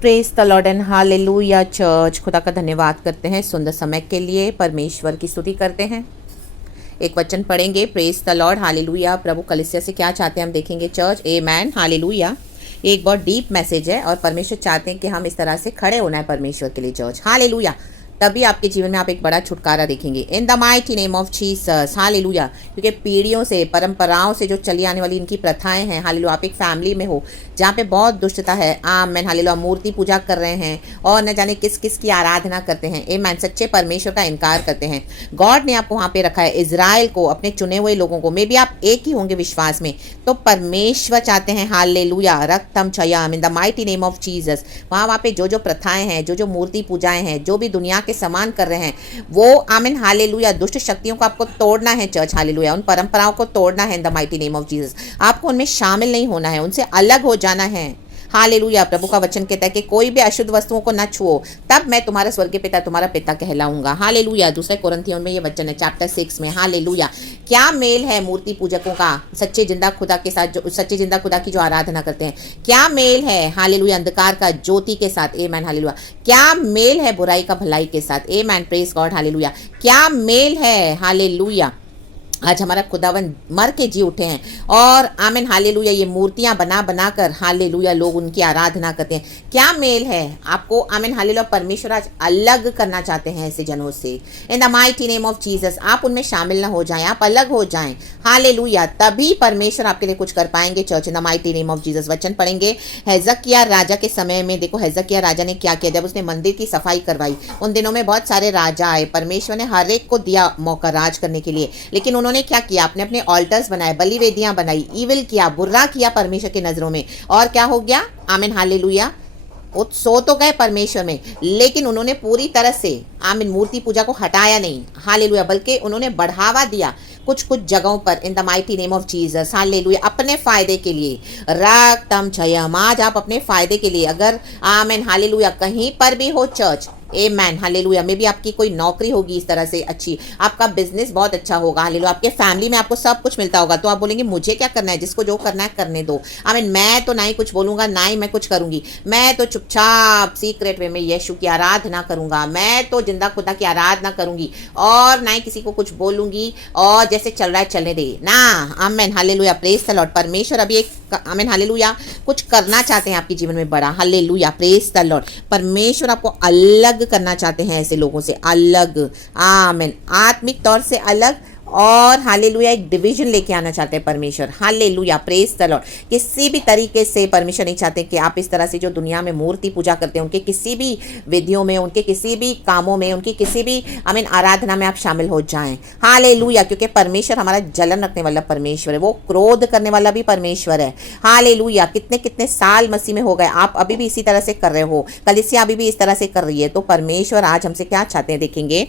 Praise the Lord and hallelujah church. खुदा का धन्यवाद करते हैं सुंदर समय के लिए, परमेश्वर की स्तुति करते हैं। एक वचन पढ़ेंगे, प्रेज द लॉर्ड हालेलुया। प्रभु कलीसिया से क्या चाहते हैं हम देखेंगे चर्च। आमेन हालेलुया। ये एक बहुत डीप मैसेज है और परमेश्वर चाहते हैं कि हम इस तरह से खड़े होना है परमेश्वर के लिए चर्च। हालेलुया। तभी आपके जीवन में आप एक बड़ा छुटकारा देखेंगे इन the mighty name of Jesus. Hallelujah. क्योंकि पीढ़ियों से, परंपराओं से जो चली आने वाली इनकी प्रथाएं हैं, हालेलुया, आप एक फैमिली में हो जहाँ पे बहुत दुष्टता है, आमेन हालेलुया, मूर्ति पूजा कर रहे हैं और न जाने किस किस की आराधना करते हैं, आमेन, सच्चे परमेश्वर का इनकार करते हैं। गॉड ने आपको वहाँ पे रखा है, इजराइल को, अपने चुने हुए लोगों को। मे भी आप एक ही होंगे विश्वास में, तो परमेश्वर चाहते हैं हालेलुया, रक्तम छयाम in the mighty name of Jesus. वहाँ पे जो जो प्रथाएं हैं, जो जो मूर्ति पूजाएं हैं, जो भी दुनिया के समान कर रहे हैं, वो आमीन हालेलुया, दुष्ट शक्तियों को आपको तोड़ना है चर्च। हालेलुया। उन परंपराओं को तोड़ना है इन the mighty name of Jesus. आपको उनमें शामिल नहीं होना है, उनसे अलग हो जाना है। हालेलुया। प्रभु का वचन कहता है कि कोई भी अशुद्ध वस्तुओं को न छुओ, तब मैं तुम्हारा स्वर्गीय पिता तुम्हारा पिता कहलाऊंगा। हालेलुया। दूसरे कोरिन्थियों में ये वचन है चैप्टर 6 में। हालेलुया। क्या मेल है मूर्ति पूजकों का सच्चे जिंदा खुदा के साथ, जो सच्चे जिंदा खुदा की जो आराधना करते हैं, क्या मेल है हालेलुया अंधकार का ज्योति के साथ। Amen hallelujah. क्या मेल है बुराई का भलाई के साथ। आमेन, प्रेज गॉड हालेलुया। क्या मेल है हालेलुया। आज हमारा खुदावन मर के जी उठे हैं और आमीन हालेलुया, ये मूर्तियां बना बना कर हालेलुया लोग उनकी आराधना करते हैं। क्या मेल है आपको। आमीन हालेलुया। परमेश्वर आज अलग करना चाहते हैं ऐसे जनों से इन the mighty name of Jesus. आप उनमें शामिल ना हो जाएं, आप अलग हो जाएं। हालेलुया। तभी परमेश्वर आपके लिए कुछ कर पाएंगे church, in the mighty name of Jesus. वचन पढ़ेंगे हेजकिय्याह राजा के समय में। देखो हेजकिय्याह राजा ने क्या किया। जब उसने मंदिर की सफाई करवाई, उन दिनों में बहुत सारे राजा आए, परमेश्वर ने हर एक को दिया मौका राज करने के लिए, लेकिन उन्होंने क्या किया, अपने अपने ऑल्टर्स बनाए, बलि वेदियां बनाई, ईविल किया, बुरा किया परमेश्वर की नजरों में। और क्या हो गया। आमीन हालेलुया। वो सो तो गए परमेश्वर में, लेकिन उन्होंने पूरी तरह से आमीन मूर्ति पूजा को हटाया नहीं। हालेलुया। बल्कि उन्होंने बढ़ावा दिया कुछ कुछ जगहों पर इन the mighty name of Jesus. Hallelujah. अपने फायदे के लिए रक्तम छयम। आज आप अपने फायदे के लिए अगर आमीन हालेलुया कहीं पर भी हो चर्च, आमेन हालेलुया, में भी आपकी कोई नौकरी होगी इस तरह से अच्छी, आपका बिजनेस बहुत अच्छा होगा, हालेलुया, आपके फैमिली में आपको सब कुछ मिलता होगा, तो आप बोलेंगे मुझे क्या करना है, जिसको जो करना है करने दो। आमीन। मैं तो ना ही कुछ बोलूंगा, ना ही मैं कुछ करूंगी, मैं तो चुपचाप सीक्रेट वे में यीशु की आराधना करूंगा, मैं तो जिंदा खुदा की आराधना करूंगी और ना ही किसी को कुछ बोलूंगी और जैसे चल रहा है चलने दे ना। आमीन हालेलुया। Praise the Lord. परमेश्वर अभी एक आमीन हालेलुया कुछ करना चाहते हैं आपके जीवन में बड़ा। हालेलुया। Praise the Lord. परमेश्वर आपको अलग करना चाहते हैं ऐसे लोगों से, अलग। आमीन। आत्मिक तौर से अलग और हालेलुया एक डिवीजन लेके आना चाहते हैं परमेश्वर। हालेलुया। Praise the Lord. किसी भी तरीके से परमेश्वर नहीं चाहते कि आप इस तरह से जो दुनिया में मूर्ति पूजा करते हैं, उनके किसी भी विधियों में, उनके किसी भी कामों में, उनकी किसी भी आमीन आराधना में आप शामिल हो जाएं। हालेलुया। क्योंकि परमेश्वर हमारा जलन रखने वाला परमेश्वर है, वो क्रोध करने वाला भी परमेश्वर है। हालेलुया। कितने कितने साल मसीह में हो गए, आप अभी भी इसी तरह से कर रहे हो, कलीसिया अभी भी इस तरह से कर रही है, तो परमेश्वर आज हमसे क्या चाहते हैं देखेंगे।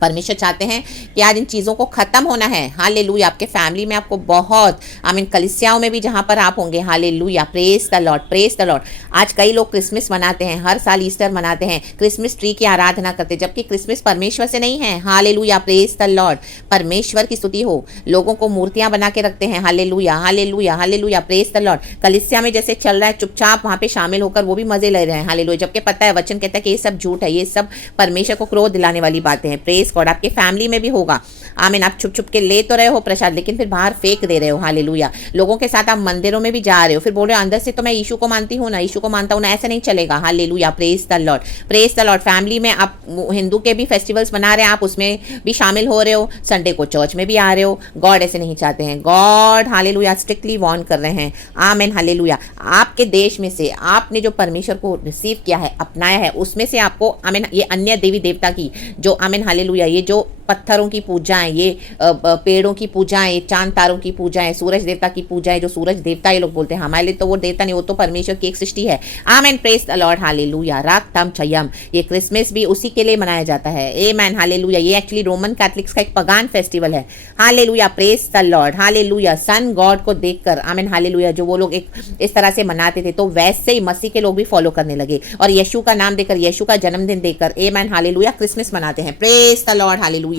परमेश्वर चाहते हैं कि आज इन चीज़ों को ख़त्म होना है। हालेलुया। आपके फैमिली में आपको बहुत आमीन, कलीसियाओं में भी जहाँ पर आप होंगे। Hallelujah. Praise the lord. Praise the Lord. आज कई लोग क्रिसमस मनाते हैं, हर साल ईस्टर मनाते हैं, क्रिसमस ट्री की आराधना करते हैं, जबकि क्रिसमस परमेश्वर से नहीं है। हालेलुया। Praise the Lord. परमेश्वर की स्तुति हो। लोगों को मूर्तियाँ बना के रखते हैं। Hallelujah. Hallelujah. Hallelujah. Praise the Lord. कलीसिया में जैसे चल रहा है, चुपचाप वहाँ पे शामिल होकर वो भी मजे ले रहे हैं। हालेलुया। जबकि पता है, वचन कहता है कि ये सब झूठ है, ये सब परमेश्वर को क्रोध दिलाने वाली बातें हैं। Praise God. आपके फैमिली में भी होगा। आमीन। आप छुप छुप के ले तो रहे हो प्रसाद, लेकिन फिर बाहर फेंक दे रहे हो। हालेलुया। लोगों के साथ आप मंदिरों में भी जा रहे हो, फिर बोल रहे हो अंदर से तो मैं यीशु को मानती हूँ ना, यीशु को मानता हूँ ना, ऐसा नहीं चलेगा। Hallelujah. Praise the lord. Praise the Lord. Family में आप हिंदू के भी फेस्टिवल्स मना रहे हैं, आप उसमें भी शामिल हो रहे हो, संडे को चर्च में भी आ रहे हो। गॉड ऐसे नहीं चाहते हैं। गॉड हालेलुया स्ट्रिक्टली वार्न कर रहे हैं। आमीन हालेलुया। आपके देश में से आपने जो परमेश्वर को रिसीव किया है, अपनाया है, उसमें से आपको आमीन ये अन्य देवी देवता की जो आमीन हालेलुया ये जो पत्थरों की पूजाएं, ये पेड़ों की पूजाएं, चांद तारों की पूजाएं, सूरज देवता की पूजाएं, जो सूरज देवता ये लोग बोलते हैं, हमारे लिए तो वो देवता नहीं, वो तो परमेश्वर की एक सृष्टि है। Amen. Praise the lord. Hallelujah. रक्तम छयम। ये क्रिसमस भी उसी के लिए मनाया जाता है। Amen hallelujah. ये एक्चुअली रोमन कैथलिक्स का एक पगान फेस्टिवल है। Hallelujah. Praise the lord. Hallelujah. Sun god को देखकर आमेन हालेलुया जो वो लोग एक इस तरह से मनाते थे, तो वैसे ही मसीह के लोग भी फॉलो करने लगे और यीशु का नाम देकर, यीशु का जन्मदिन देकर आमेन हालेलुया क्रिसमस मनाते हैं। Praise the lord. हालेलुया।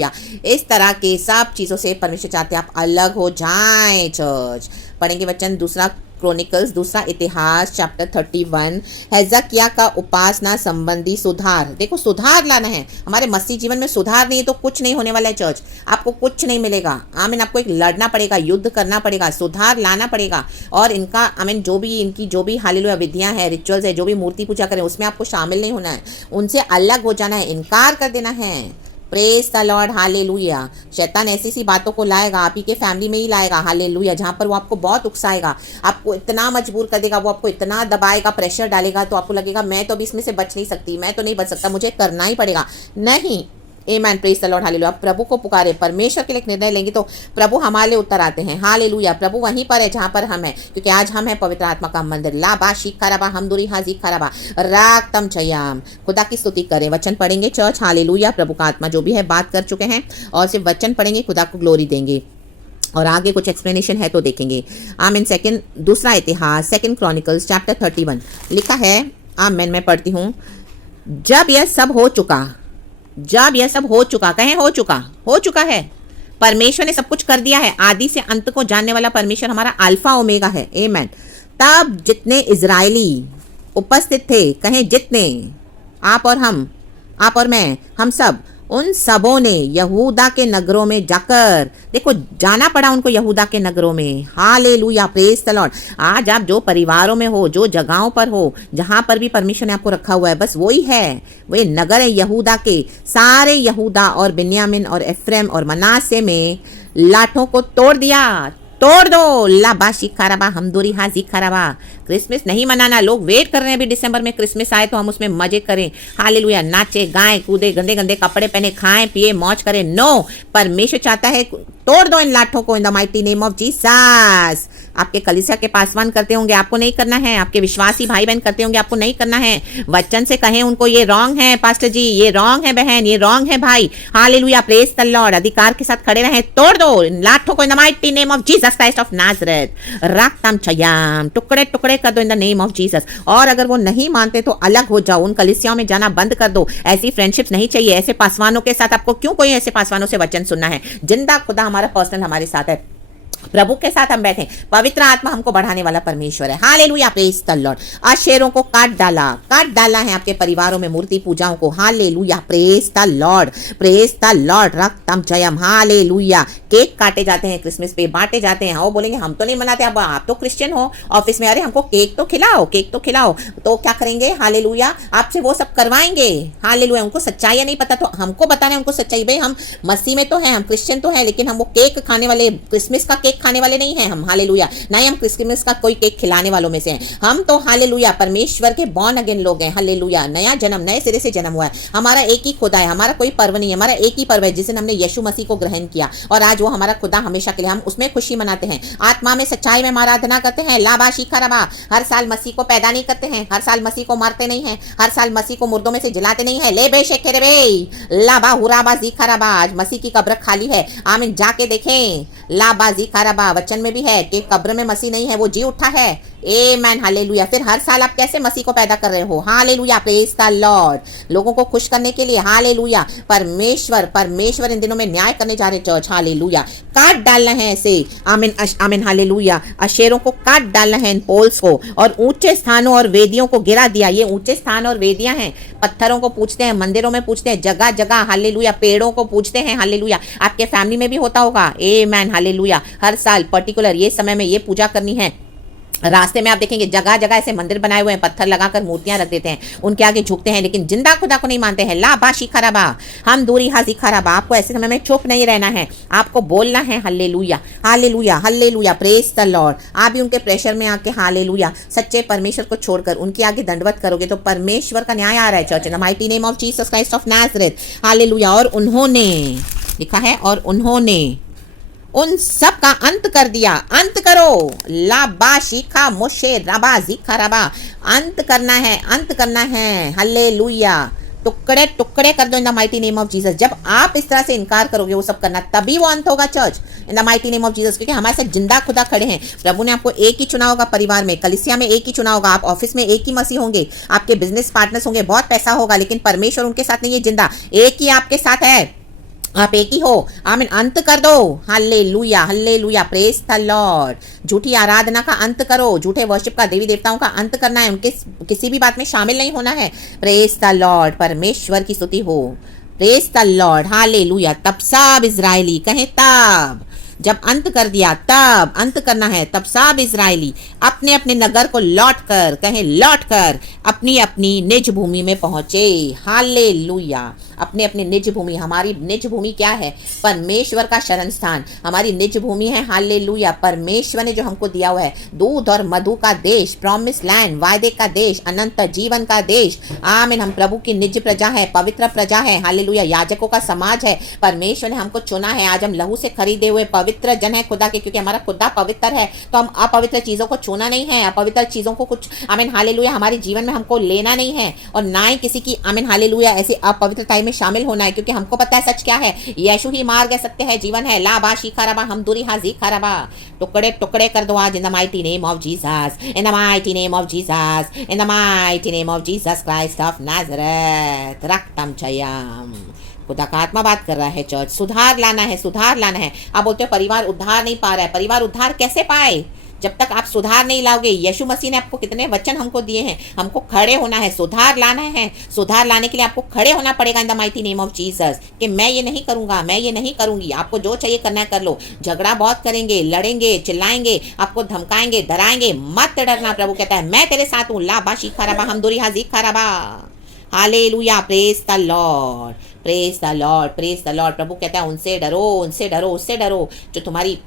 इस तरह के सब चीजों से परमेश्वर चाहते हैं आप अलग हो जाएं चर्च। पढ़ेंगे वचन दूसरा क्रॉनिकल्स, दूसरा इतिहास चैप्टर 31, हेजकिय्याह का उपासना संबंधी सुधार। देखो सुधार लाना है, हमारे मसीह जीवन में सुधार नहीं है तो कुछ नहीं होने वाला है चर्च, आपको कुछ नहीं मिलेगा। आमीन, आपको एक लड़ना पड़ेगा, युद्ध करना पड़ेगा, सुधार लाना पड़ेगा। और इनका आमीन जो भी हालेलुया विधियां हैं, रिचुअल्स है, जो भी मूर्ति पूजा करें उसमें आपको शामिल नहीं होना है, उनसे अलग हो जाना है, इनकार कर देना है। Praise the lord, hallelujah. शैतान ऐसी सी बातों को लाएगा, आप ही के फैमिली में ही लाएगा, हालेलुया, जहाँ पर वो आपको बहुत उकसाएगा, आपको इतना मजबूर कर देगा, वो आपको इतना दबाएगा, प्रेशर डालेगा, तो आपको लगेगा मैं तो अभी इसमें से बच नहीं सकती, मैं तो नहीं बच सकता, मुझे करना ही पड़ेगा। नहीं, आमेन, प्रेज द लॉर्ड, हालेलुया। प्रभु को पुकारे, परमेश्वर के लिए एक निर्णय लेंगे तो प्रभु हमारे लिए उत्तर आते हैं, हालेलुया। प्रभु वहीं पर है जहाँ पर हम हैं, क्योंकि आज हम हैं पवित्र आत्मा का मंदिर। लाबा शिखरबा हम दूरी हाजी खरबा रागतम चयाम। खुदा की स्तुति करें, वचन पढ़ेंगे चर्च, हालेलुया। प्रभु का आत्मा जो भी है बात कर चुके हैं और सिर्फ वचन पढ़ेंगे, खुदा को ग्लोरी देंगे और आगे कुछ एक्सप्लेनेशन है तो देखेंगे। आमीन। दूसरा इतिहास 2 क्रॉनिकल्स चैप्टर 31 लिखा है, आमीन, मैं पढ़ती हूँ। जब यह सब हो चुका, कहें हो चुका है, परमेश्वर ने सब कुछ कर दिया है, आदि से अंत को जानने वाला परमेश्वर हमारा अल्फा ओमेगा है, आमीन। तब जितने इजरायली उपस्थित थे, कहें जितने, आप और मैं, हम सब, उन सबों ने यहूदा के नगरों में जाकर, देखो जाना पड़ा उनको यहूदा के नगरों में, हालेलुया, प्रेज द लॉर्ड। आज आप जो परिवारों में हो, जो जगहों पर हो, जहां पर भी परमेश्वर ने आपको रखा हुआ है, बस वही है, वही नगर है यहूदा के। सारे यहूदा और बिन्यामिन और एफ्रेम और मनासे में लाठों को तोड़ दो। लाबा शिखरबा हमदूरी हाजी खरबा। क्रिसमस नहीं मनाना, लोग वेट कर रहे हैं अभी दिसंबर में क्रिसमस आए तो हम उसमें मजे करें, हालेलुया, नाचे गाएं कूदे, गंदे गंदे कपड़े पहने, खाएं पिए मौज करें। नो, परमेश्वर चाहता है तोड़ दो इन लाठों को in the mighty name of Jesus. आपके कलीसिया के पासवान करते होंगे, आपको नहीं करना है, आपके विश्वासी भाई बहन करते होंगे, आपको नहीं करना है। वचन से कहें उनको, ये रॉन्ग है पास्टर जी, ये रॉन्ग है बहन, ये रॉन्ग है भाई, हालेलुया, प्रेज द लॉर्ड। अधिकार के साथ खड़े रहें, तोड़ दो इन लाठों को in the mighty name of Jesus Christ of Nazareth. रक्तम चयाम, टुकड़े टुकड़े कर दो in the name of Jesus. और अगर वो नहीं मानते तो अलग हो जाओ, उन कलीसियाओं में जाना बंद कर दो। ऐसी फ्रेंडशिप नहीं चाहिए, ऐसे पासवानों के साथ आपको क्यों कोई ऐसे पासवानों से वचन सुनना है। जिंदा खुदा हमारा पर्सनल हमारे साथ है, प्रभु के साथ हम बैठे, पवित्र आत्मा हमको बढ़ाने वाला परमेश्वर है, हालेलुया, प्रेज द लॉर्ड। आशेरों को काट डाला है आपके परिवारों में, मूर्ति पूजाओं को, हालेलुया, प्रेज द लॉर्ड। रक्तम जयम, हालेलुया। केक काटे जाते हैं क्रिसमस पे, बांटे जाते हैं। वो बोलेंगे हम तो नहीं मनाते, अब आप तो क्रिश्चियन हो, ऑफिस में अरे हमको केक तो खिलाओ, तो क्या करेंगे, हालेलुया, आपसे वो सब करवाएंगे, हालेलुया। उनको सच्चाई नहीं पता तो हमको बताना है उनको सच्चाई। भाई हम मसीह में तो हैं, हम क्रिश्चियन तो हैं, लेकिन हम वो केक खाने वाले, क्रिसमस का केक खाने वाले नहीं हैं हम, हालेलुया। ना ही हम क्रिसमस का कोई केक खिलाने वालों में से हैं। हम तो हालेलुया परमेश्वर के बॉर्न अगेन लोग हैं, हालेलुया। नया जन्म, नए सिरे से जन्म हुआ है। हमारा एक ही खुदा है, हमारा कोई पर्व नहीं है, हमारा एक ही पर्व है जिस दिन हमने यीशु मसीह को ग्रहण किया, और आज वो हमारा खुदा हमेशा के लिए, हम उसमें खुशी मनाते हैं, आत्मा में सच्चाई में आराधना करते हैं। लाबा शिखरबा, हर साल मसीह को पैदा नहीं करते हैं, हर साल मसीह को मारते नहीं हैं, हर साल मसीह को मुर्दों में से जिलाते नहीं है। ले बेशेखेरे लाबा हुराबा जिखरबा, आज मसीह की कब्र खाली है, आमीन, जाके देखें। लाबा जिखरबा, वचन में भी है कि कब्र में मसीह नहीं है, वो जी उठा है, आमेन, हालेलुया। फिर हर साल आप कैसे मसीह को पैदा कर रहे हो, हालेलुया, प्रेज द लॉर्ड। लोगों को खुश करने के लिए, हालेलुया, परमेश्वर इन दिनों में न्याय करने जा रहे चर्च, हालेलुया। काट डालना है ऐसे, आमीन, आमीन, हालेलुया। अशेरों को काट डालना है, इन पोल्स को, और ऊंचे स्थानों और वेदियों को गिरा दिया। ये ऊंचे स्थान और वेदियां हैं, पत्थरों को पूछते हैं, मंदिरों में पूछते हैं, जगह जगह, हालेलुया, पेड़ों को पूछते हैं, हालेलुया। आपके फैमिली में भी होता होगा, आमेन, हालेलुया। हर साल पर्टिकुलर ये समय में ये पूजा करनी है। रास्ते में आप देखेंगे जगह जगह ऐसे मंदिर बनाए हुए हैं, पत्थर लगाकर मूर्तियां रख देते हैं, उनके आगे झुकते हैं, लेकिन जिंदा खुदा को नहीं मानते हैं। लाबा शिखरबा हम दूरी हाजी खराबा। आपको ऐसे समय में चुप नहीं रहना है, आपको बोलना है, hallelujah, hallelujah, hallelujah, praise the Lord. आप भी उनके प्रेशर में आके, हालेलुया, सच्चे परमेश्वर को छोड़कर उनके आगे दंडवत करोगे तो परमेश्वर का न्याय आ रहा है church, in the mighty name of Jesus Christ of Nazareth, hallelujah. और उन्होंने लिखा है, और उन्होंने उन सब का अंत कर दिया। अंत करो, लाबा शिखा मोशे रबा जिखा रबा, अंत करना है, हालेलुया। टुकड़े टुकड़े कर दो in the mighty name of Jesus. जब आप इस तरह से इनकार करोगे वो सब करना, तभी वो अंत होगा church, in the mighty name of Jesus. क्योंकि हमारे साथ जिंदा खुदा खड़े हैं। प्रभु ने आपको एक ही चुना होगा, परिवार में, कलीसिया में एक ही चुना होगा, आप ऑफिस में एक ही मसीह होंगे, आपके बिजनेस पार्टनर्स होंगे, बहुत पैसा होगा, लेकिन परमेश्वर उनके साथ नहीं है, जिंदा एक ही आपके साथ है, आप एक ही हो। आमीन। अंत कर दो। Hallelujah, hallelujah, praise the Lord. झूठी आराधना का अंत करो, झूठे वर्शिप का, देवी देवताओं का अंत करना है, उनके किसी भी बात में शामिल नहीं होना है। प्रेज द लॉर्ड, परमेश्वर की स्तुति हो। Praise the lord, hallelujah. तब सब इजरायली कहें, तब जब अंत कर दिया, तब अंत करना है। तब सब इजरायली अपने अपने नगर को लौट कर, कहें लौट कर, अपनी अपनी निज भूमि में पहुंचे। हालेलुया। अपने अपने निज भूमि, हमारी निज भूमि क्या है? परमेश्वर का शरण स्थान हमारी निज भूमि है। हालेलुया। परमेश्वर ने जो हमको दिया हुआ है दूध और मधु का देश, प्रॉमिस लैंड, वायदे का देश, अनंत जीवन का देश। आमीन। हम प्रभु की निज प्रजा है, पवित्र प्रजा है। हालेलुया। याजकों का समाज है। परमेश्वर ने हमको चुना है। आज हम लहू से खरीदे हुए पवित्र जन है खुदा के, क्योंकि हमारा खुदा पवित्र है। तो हम अपवित्र चीजों को चुना नहीं है, अपवित्र चीजों को कुछ आमीन हालेलुया हमारे जीवन में हमको लेना नहीं है, और ना ही किसी की आमीन हालेलुया ऐसी अपवित्रता में शामिल होना है, क्योंकि हमको पता है सच क्या है। यीशु ही मार्ग है, सत्य है, जीवन है। ला बा शिखा रबा हम दूरी हाजी खरबा। टुकड़े टुकड़े कर दो आज in the mighty name of Jesus, in the mighty name of Jesus, in the mighty name of Jesus Christ of Nazareth. रक्तम चयम। खुदा का आत्मा बात कर रहा है चर्च। सुधार लाना है, सुधार लाना है। आप बोलते हो परिवार उद्धार नहीं पा रहा है। परिवार उद्धार कैसे पाए? जब तक आप सुधार नहीं लाओगे। यीशु मसीह ने आपको कितने वचन हमको दिए हैं, हमको खड़े होना है, सुधार लाना है। सुधार लाने के लिए आपको खड़े होना पड़ेगा इन the mighty name of Jesus, कि मैं ये नहीं करूंगा, मैं ये नहीं करूंगी। आपको जो चाहिए करना है कर लो। झगड़ा बहुत करेंगे, लड़ेंगे, चिल्लाएंगे, आपको धमकाएंगे, डराएंगे, मत डरना। प्रभु कहता है मैं तेरे साथ हूँ। ला बाशी खराबा हम दूरी हाजी खराबा। Hallelujah, praise the lord, praise the lord, praise the lord. प्रभु कहता है उनसे डरो, उनसे डरो, उससे डरो जो तुम्हारी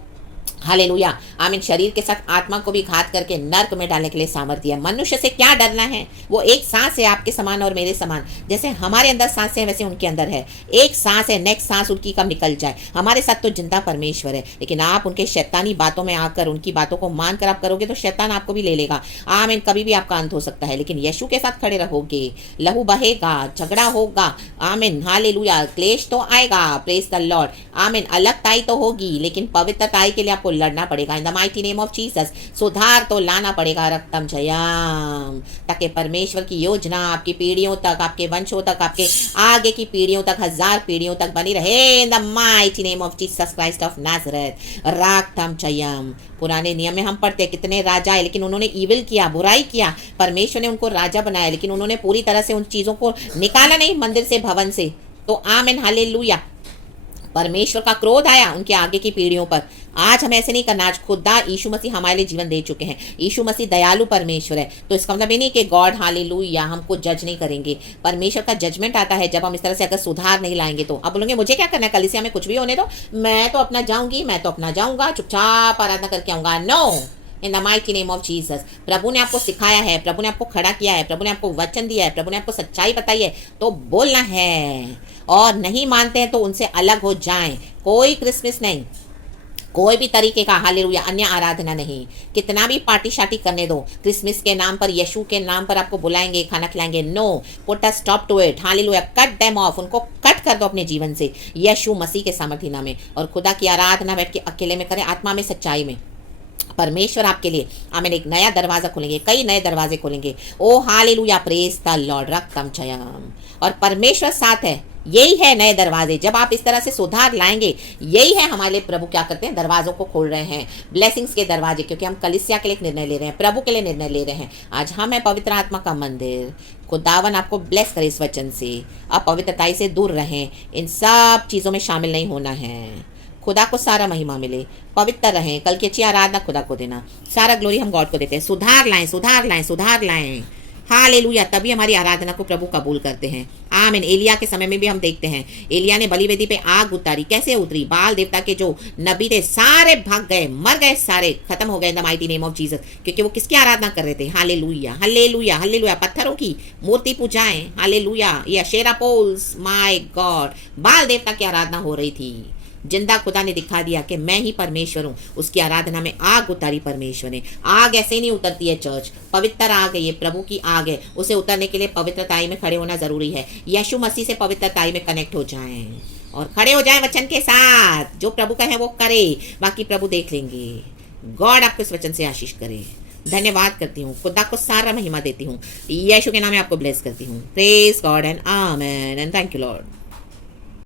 हालेलुया आमीन शरीर के साथ आत्मा को भी घात करके नर्क में डालने के लिए सामर्थ्य है। मनुष्य से क्या डरना है? वो एक सांस है आपके समान और मेरे समान। जैसे हमारे अंदर सांस है वैसे उनके अंदर है। एक सांस है, नेक्स्ट सांस उनकी कब निकल जाए। हमारे साथ तो जिंदा परमेश्वर है, लेकिन आप उनके शैतानी बातों में आकर उनकी बातों को मानकर आप करोगे तो शैतान आपको भी ले लेगा। आमीन। कभी भी आपका अंत हो सकता है, लेकिन यीशु के साथ खड़े रहोगे। लहू बहेगा, झगड़ा होगा, आमीन हालेलुया, क्लेश तो आएगा, प्रेज द लॉर्ड, आमीन, अलगताई तो होगी, लेकिन पवित्रताई के लिए आपको लड़ना पड़ेगा इन the mighty name of Jesus. सुधार तो लाना पड़ेगा। रक्तम जयम, ताकि परमेश्वर की योजना आपकी पीढ़ियों तक, आपके वंशों तक, आपके आगे की पीढ़ियों तक, 1000 पीढ़ियों तक बनी रहे in the mighty name of Jesus Christ of Nazareth. रक्तम जयम। पुराने नियम में हम पढ़ते हैं कितने राजा है, लेकिन उन्होंने ईविल किया, बुराई किया। परमेश्वर ने उनको राजा बनाया, लेकिन उन्होंने पूरी तरह से उन चीजों को निकाला नहीं मंदिर से, भवन से। तो आमीन हालेलुया। परमेश्वर का क्रोध आया उनके आगे की पीढ़ियों पर। आज हमें ऐसे नहीं करना। आज खुदा यीशु मसीह हमारे लिए जीवन दे चुके हैं। यीशु मसीह दयालु परमेश्वर है, तो इसका मतलब ये नहीं कि गॉड हालेलुया हमको जज नहीं करेंगे। परमेश्वर का जजमेंट आता है जब हम इस तरह से अगर सुधार नहीं लाएंगे तो। आप बोलोगे मुझे क्या करना है, कलीसिया में कुछ भी होने दो, मैं तो अपना जाऊंगी, मैं तो अपना जाऊंगा, चुपचाप आराधना करके आऊंगा। No, in the mighty name of Jesus. प्रभु ने आपको सिखाया है, प्रभु ने आपको खड़ा किया है, प्रभु ने आपको वचन दिया है, प्रभु ने आपको सच्चाई बताई है, तो बोलना है। और नहीं मानते हैं तो उनसे अलग हो जाएं। कोई क्रिसमस नहीं, कोई भी तरीके का हालेलुया अन्य आराधना नहीं। कितना भी पार्टी शार्टी करने दो, क्रिसमस के नाम पर, यीशु के नाम पर आपको बुलाएंगे, खाना खिलाएंगे। No, put a stop to it. Hallelujah, cut them off. उनको कट कर दो अपने जीवन से यीशु मसीह के सामर्थ्य नाम में। और खुदा की आराधना बैठ के अकेले में करें, आत्मा में, सच्चाई में। परमेश्वर आपके लिए आमीन एक नया दरवाजा खोलेंगे, कई नए दरवाजे खोलेंगे। ओ हालेलुया, प्रेज द लॉर्ड, रक्तम चयम। और परमेश्वर साथ है, यही है नए दरवाजे। जब आप इस तरह से सुधार लाएंगे, यही है हमारे लिए प्रभु क्या करते हैं, दरवाजों को खोल रहे हैं, ब्लेसिंग्स के दरवाजे। क्योंकि हम कलीसिया के लिए एक निर्णय ले रहे हैं, प्रभु के लिए निर्णय ले रहे हैं। आज हम है पवित्र आत्मा का मंदिर। खुदावन आपको ब्लेस करे इस वचन से। आप पवित्रताई से दूर रहें, इन सब चीज़ों में शामिल नहीं होना है। खुदा को सारा महिमा मिले, पवित्र रहें। कल की अच्छी आराधना खुदा को देना, सारा ग्लोरी हम गॉड को देते हैं। सुधार लाएं, सुधार लाएं, सुधार लाएं। हालेलुया, तभी हमारी आराधना को प्रभु कबूल करते हैं। आमीन। एलिया के समय में भी हम देखते हैं, एलिया ने बलिवेदी पे आग उतारी। कैसे उतरी? बाल देवता के जो नबी थे सारे भाग गए, मर गए, सारे खत्म हो गए इन the mighty name of Jesus. क्योंकि वो किसकी आराधना कर रहे थे? Hallelujah, hallelujah, hallelujah. पत्थरों की मूर्ति पूजाएं, हालेलुया, ये अशेरा पोल्स, माय गॉड, बाल देवता की आराधना हो रही थी। जिंदा खुदा ने दिखा दिया कि मैं ही परमेश्वर हूँ। उसकी आराधना में आग उतारी परमेश्वर ने। आग ऐसे ही नहीं उतरती है चर्च, पवित्र आग है, ये प्रभु की आग है। उसे उतरने के लिए पवित्रताई में खड़े होना जरूरी है। यीशु मसीह से पवित्रताई में कनेक्ट हो जाएं और खड़े हो जाएं वचन के साथ। जो प्रभु कहे वो करे, बाकी प्रभु देख लेंगे। गॉड आपको इस वचन से आशीष करे। धन्यवाद करती हूँ, खुदा को सारा महिमा देती हूँ। यीशु के नाम में आपको ब्लेस करती हूँ। Praise God and amen and thank you Lord.